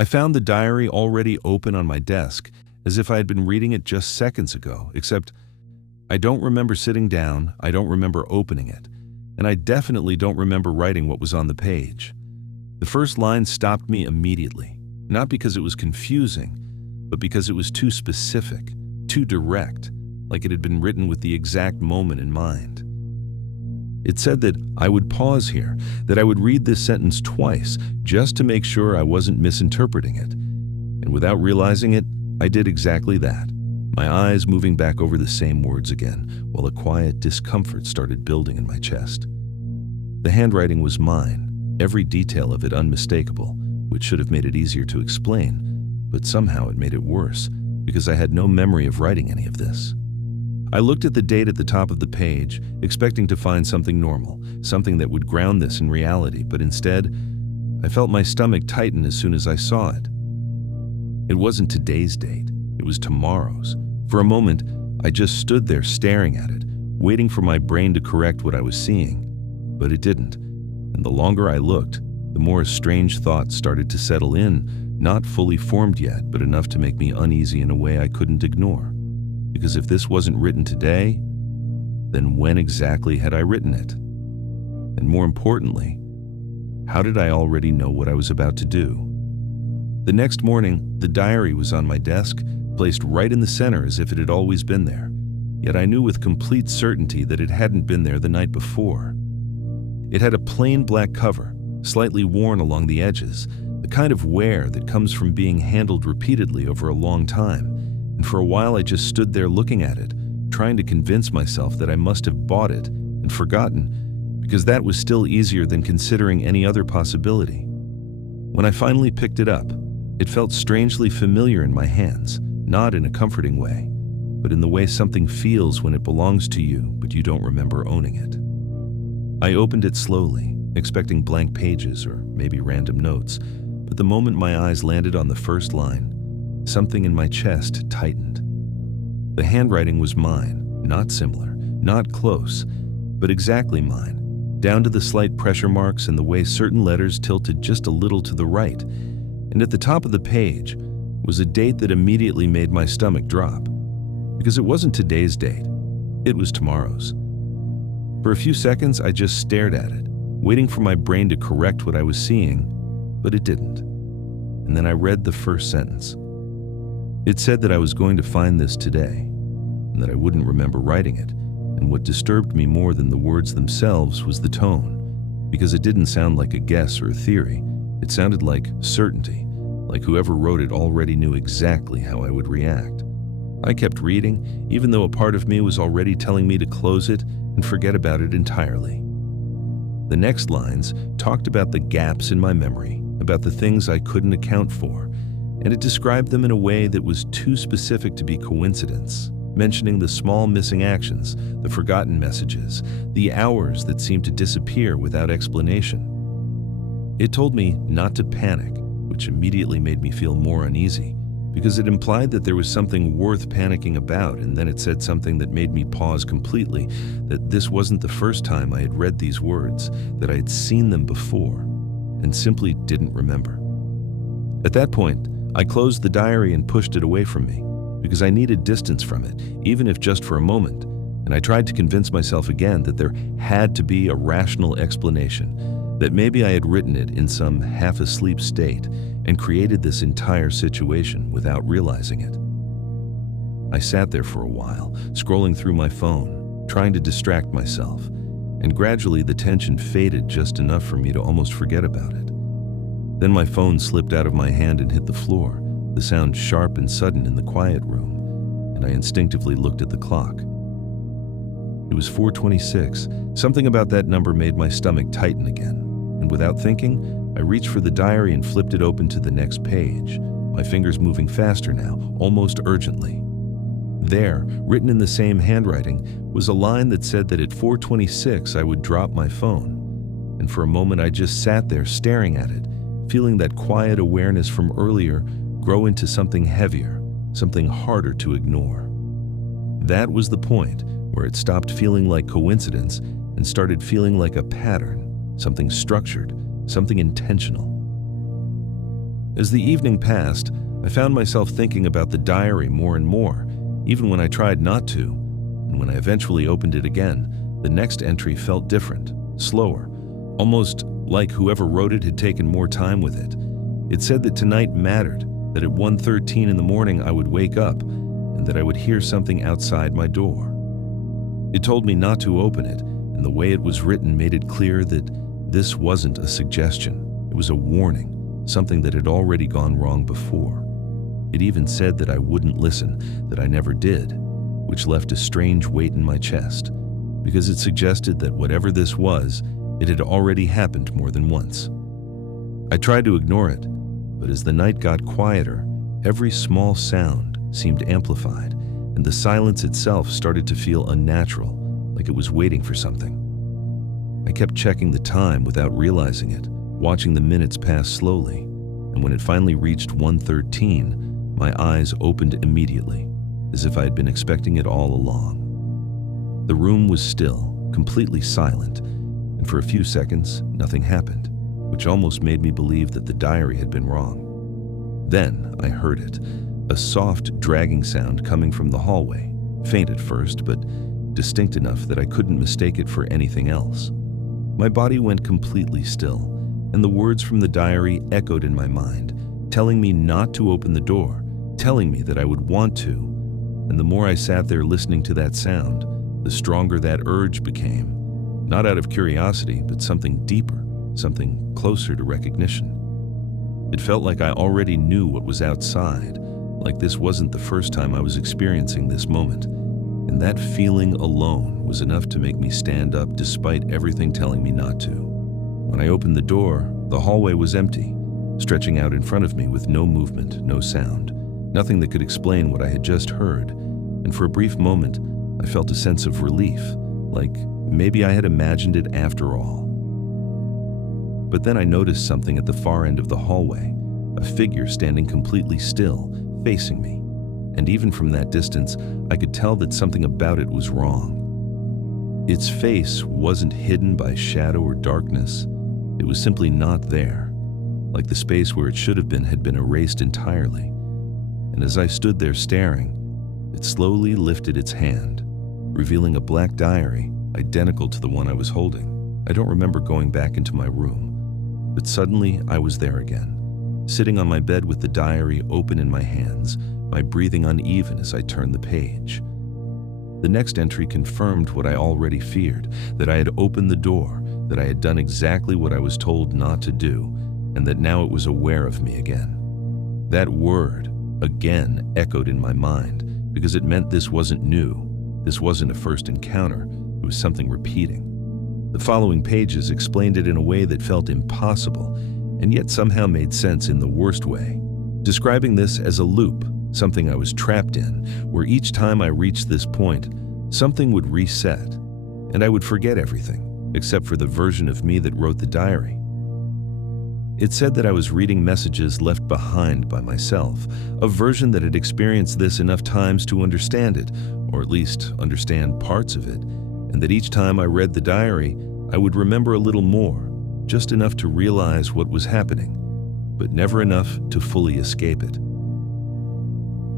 I found the diary already open on my desk, as if I had been reading it just seconds ago, except I don't remember sitting down, I don't remember opening it, and I definitely don't remember writing what was on the page. The first line stopped me immediately, not because it was confusing, but because it was too specific, too direct, like it had been written with the exact moment in mind. It said that I would pause here, that I would read this sentence twice, just to make sure I wasn't misinterpreting it. And without realizing it, I did exactly that, my eyes moving back over the same words again, while a quiet discomfort started building in my chest. The handwriting was mine, every detail of it unmistakable, which should have made it easier to explain, but somehow it made it worse, because I had no memory of writing any of this. I looked at the date at the top of the page, expecting to find something normal, something that would ground this in reality, but instead, I felt my stomach tighten as soon as I saw it. It wasn't today's date, it was tomorrow's. For a moment, I just stood there staring at it, waiting for my brain to correct what I was seeing. But it didn't, and the longer I looked, the more strange thoughts started to settle in, not fully formed yet, but enough to make me uneasy in a way I couldn't ignore. Because if this wasn't written today, then when exactly had I written it? And more importantly, how did I already know what I was about to do? The next morning, the diary was on my desk, placed right in the center as if it had always been there. Yet I knew with complete certainty that it hadn't been there the night before. It had a plain black cover, slightly worn along the edges, the kind of wear that comes from being handled repeatedly over a long time. And for a while I just stood there looking at it, trying to convince myself that I must have bought it and forgotten, because that was still easier than considering any other possibility. When I finally picked it up, it felt strangely familiar in my hands, not in a comforting way, but in the way something feels when it belongs to you, but you don't remember owning it. I opened it slowly, expecting blank pages or maybe random notes, but the moment my eyes landed on the first line, something in my chest tightened. The handwriting was mine, not similar, not close, but exactly mine, down to the slight pressure marks and the way certain letters tilted just a little to the right. And at the top of the page was a date that immediately made my stomach drop. Because it wasn't today's date, it was tomorrow's. For a few seconds, I just stared at it, waiting for my brain to correct what I was seeing, but it didn't. And then I read the first sentence. It said that I was going to find this today, and that I wouldn't remember writing it, and what disturbed me more than the words themselves was the tone, because it didn't sound like a guess or a theory. It sounded like certainty, like whoever wrote it already knew exactly how I would react. I kept reading, even though a part of me was already telling me to close it and forget about it entirely. The next lines talked about the gaps in my memory, about the things I couldn't account for, and it described them in a way that was too specific to be coincidence, mentioning the small missing actions, the forgotten messages, the hours that seemed to disappear without explanation. It told me not to panic, which immediately made me feel more uneasy, because it implied that there was something worth panicking about, and then it said something that made me pause completely, that this wasn't the first time I had read these words, that I had seen them before, and simply didn't remember. At that point, I closed the diary and pushed it away from me, because I needed distance from it, even if just for a moment, and I tried to convince myself again that there had to be a rational explanation, that maybe I had written it in some half-asleep state and created this entire situation without realizing it. I sat there for a while, scrolling through my phone, trying to distract myself, and gradually the tension faded just enough for me to almost forget about it. Then my phone slipped out of my hand and hit the floor, the sound sharp and sudden in the quiet room, and I instinctively looked at the clock. It was 4:26. Something about that number made my stomach tighten again, and without thinking, I reached for the diary and flipped it open to the next page, my fingers moving faster now, almost urgently. There, written in the same handwriting, was a line that said that at 4:26 I would drop my phone, and for a moment I just sat there staring at it, feeling that quiet awareness from earlier grow into something heavier, something harder to ignore. That was the point where it stopped feeling like coincidence and started feeling like a pattern, something structured, something intentional. As the evening passed, I found myself thinking about the diary more and more, even when I tried not to. And when I eventually opened it again, the next entry felt different, slower, almost like whoever wrote it had taken more time with it. It said that tonight mattered, that at 1:13 in the morning I would wake up, and that I would hear something outside my door. It told me not to open it, and the way it was written made it clear that this wasn't a suggestion. It was a warning, something that had already gone wrong before. It even said that I wouldn't listen, that I never did, which left a strange weight in my chest, because it suggested that whatever this was, it had already happened more than once. I tried to ignore it, but as the night got quieter, every small sound seemed amplified, and the silence itself started to feel unnatural, like it was waiting for something. I kept checking the time without realizing it, watching the minutes pass slowly, and when it finally reached 1:13, my eyes opened immediately, as if I had been expecting it all along. The room was still, completely silent, and for a few seconds, nothing happened, which almost made me believe that the diary had been wrong. Then I heard it, a soft, dragging sound coming from the hallway, faint at first, but distinct enough that I couldn't mistake it for anything else. My body went completely still, and the words from the diary echoed in my mind, telling me not to open the door, telling me that I would want to. And the more I sat there listening to that sound, the stronger that urge became, not out of curiosity, but something deeper, something closer to recognition. It felt like I already knew what was outside, like this wasn't the first time I was experiencing this moment, and that feeling alone was enough to make me stand up despite everything telling me not to. When I opened the door, the hallway was empty, stretching out in front of me with no movement, no sound, nothing that could explain what I had just heard, and for a brief moment, I felt a sense of relief, like maybe I had imagined it after all. But then I noticed something at the far end of the hallway, a figure standing completely still, facing me, and even from that distance, I could tell that something about it was wrong. Its face wasn't hidden by shadow or darkness. It was simply not there, like the space where it should have been had been erased entirely. And as I stood there staring, it slowly lifted its hand, revealing a black diary identical to the one I was holding. I don't remember going back into my room, but suddenly I was there again, sitting on my bed with the diary open in my hands, my breathing uneven as I turned the page. The next entry confirmed what I already feared, that I had opened the door, that I had done exactly what I was told not to do, and that now it was aware of me again. That word, again, echoed in my mind, because it meant this wasn't new, this wasn't a first encounter, it was something repeating. The following pages explained it in a way that felt impossible, and yet somehow made sense in the worst way, describing this as a loop, something I was trapped in, where each time I reached this point, something would reset, and I would forget everything, except for the version of me that wrote the diary. It said that I was reading messages left behind by myself, a version that had experienced this enough times to understand it, or at least understand parts of it, and that each time I read the diary, I would remember a little more, just enough to realize what was happening, but never enough to fully escape it.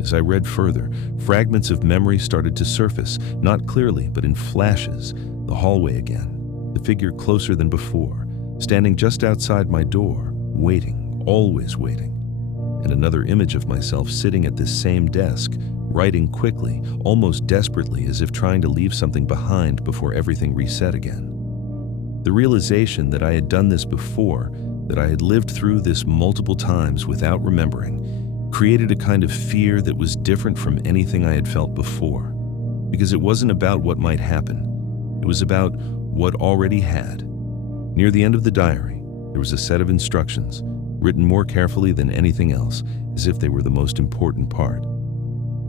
As I read further, fragments of memory started to surface, not clearly, but in flashes. The hallway again, the figure closer than before, standing just outside my door, waiting, always waiting. And another image of myself sitting at this same desk, writing quickly, almost desperately, as if trying to leave something behind before everything reset again. The realization that I had done this before, that I had lived through this multiple times without remembering, created a kind of fear that was different from anything I had felt before, because it wasn't about what might happen. It was about what already had. Near the end of the diary, there was a set of instructions, written more carefully than anything else, as if they were the most important part.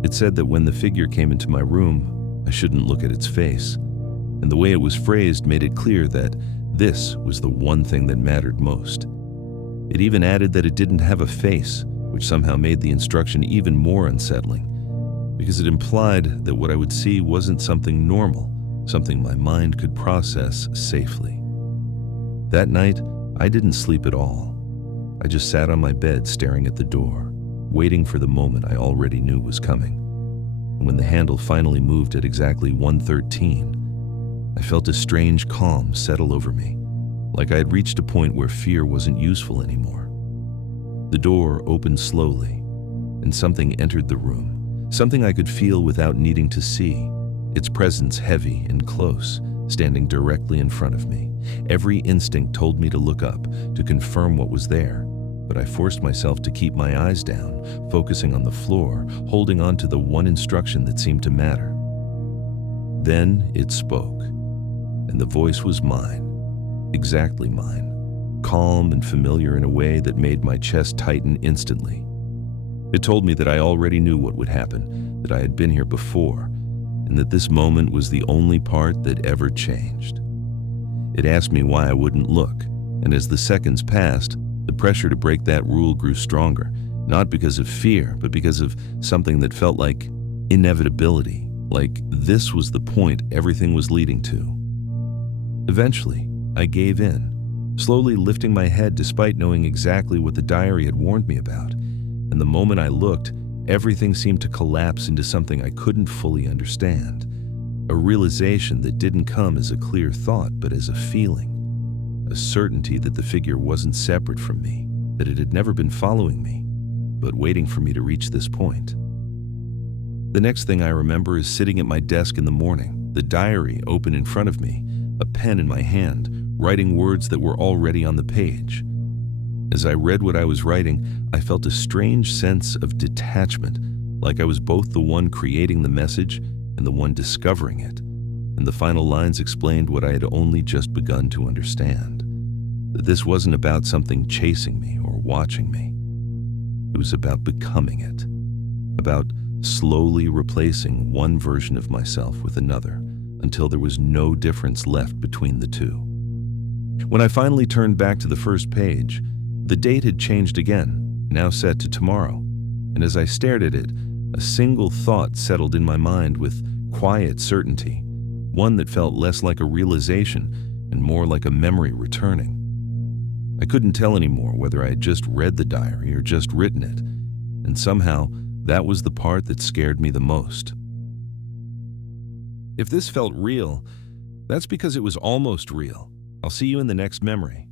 It said that when the figure came into my room, I shouldn't look at its face, and the way it was phrased made it clear that this was the one thing that mattered most. It even added that it didn't have a face, which somehow made the instruction even more unsettling, because it implied that what I would see wasn't something normal, something my mind could process safely. That night, I didn't sleep at all. I just sat on my bed staring at the door, waiting for the moment I already knew was coming. And when the handle finally moved at exactly 1:13, I felt a strange calm settle over me, like I had reached a point where fear wasn't useful anymore. The door opened slowly, and something entered the room, something I could feel without needing to see, its presence heavy and close, standing directly in front of me. Every instinct told me to look up, to confirm what was there, but I forced myself to keep my eyes down, focusing on the floor, holding on to the one instruction that seemed to matter. Then it spoke, and the voice was mine, exactly mine, calm and familiar in a way that made my chest tighten instantly. It told me that I already knew what would happen, that I had been here before, and that this moment was the only part that ever changed. It asked me why I wouldn't look, and as the seconds passed, the pressure to break that rule grew stronger, not because of fear, but because of something that felt like inevitability, like this was the point everything was leading to. Eventually, I gave in, slowly lifting my head despite knowing exactly what the diary had warned me about, and the moment I looked, everything seemed to collapse into something I couldn't fully understand. A realization that didn't come as a clear thought, but as a feeling. A certainty that the figure wasn't separate from me, that it had never been following me, but waiting for me to reach this point. The next thing I remember is sitting at my desk in the morning, the diary open in front of me, a pen in my hand, writing words that were already on the page. As I read what I was writing, I felt a strange sense of detachment, like I was both the one creating the message and the one discovering it, and the final lines explained what I had only just begun to understand, that this wasn't about something chasing me or watching me. It was about becoming it, about slowly replacing one version of myself with another until there was no difference left between the two. When I finally turned back to the first page, the date had changed again, now set to tomorrow, and as I stared at it, a single thought settled in my mind with quiet certainty, one that felt less like a realization and more like a memory returning. I couldn't tell anymore whether I had just read the diary or just written it, and somehow that was the part that scared me the most. If this felt real, that's because it was almost real. I'll see you in the next memory.